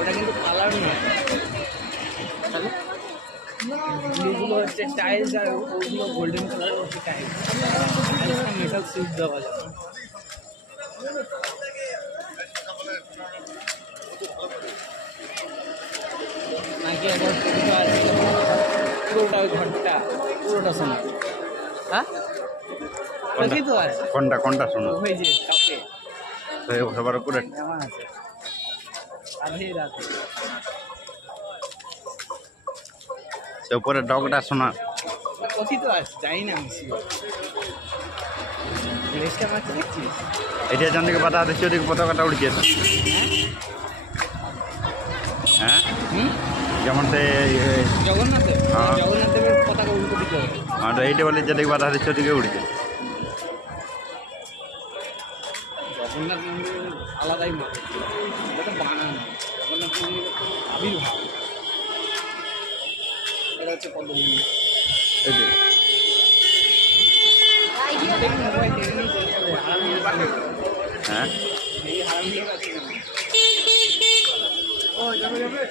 ওটা কিন্তু কালার নয়, এগুলো হচ্ছে টাইলস, আর ওগুলো গোল্ডেন কালারের হচ্ছে টাইলস। মেটাল সুইচ দেওয়া যাবে। নাকি একবার পুরোটা ঘরটা পুরোটা শোনা। হ্যাঁ তো আছে কোনটা কোনটা শোনো ওই যে কাপে সবার উপরে কেমন আছে আধে রাতে সে উপরে ডগটা শোনা কথিত আছে, জানি না আমি রেসটা মাছ দেখছিস। এটা জান দিকে বাধা দিচ্ছে ওদিকে পতাকাটা উড়ছে। হ্যাঁ যেমন সে জগন্নাথ হ্যাঁ। জগন্নাথ দেবের পতাকা উল্টো দিতে হবে। আর এইটা বলে যেদিকে বাধা দিচ্ছে ওদিকে উড়ছে। জগন্নাথ মন্দির আলাদাই মা, এটা বানানো জগন্নাথ মন্দির আবির্ভাব। এটা হচ্ছে পদ্মমন্দির। এই যে হ্যাঁ হ্যাঁ ও যাবে যাবে।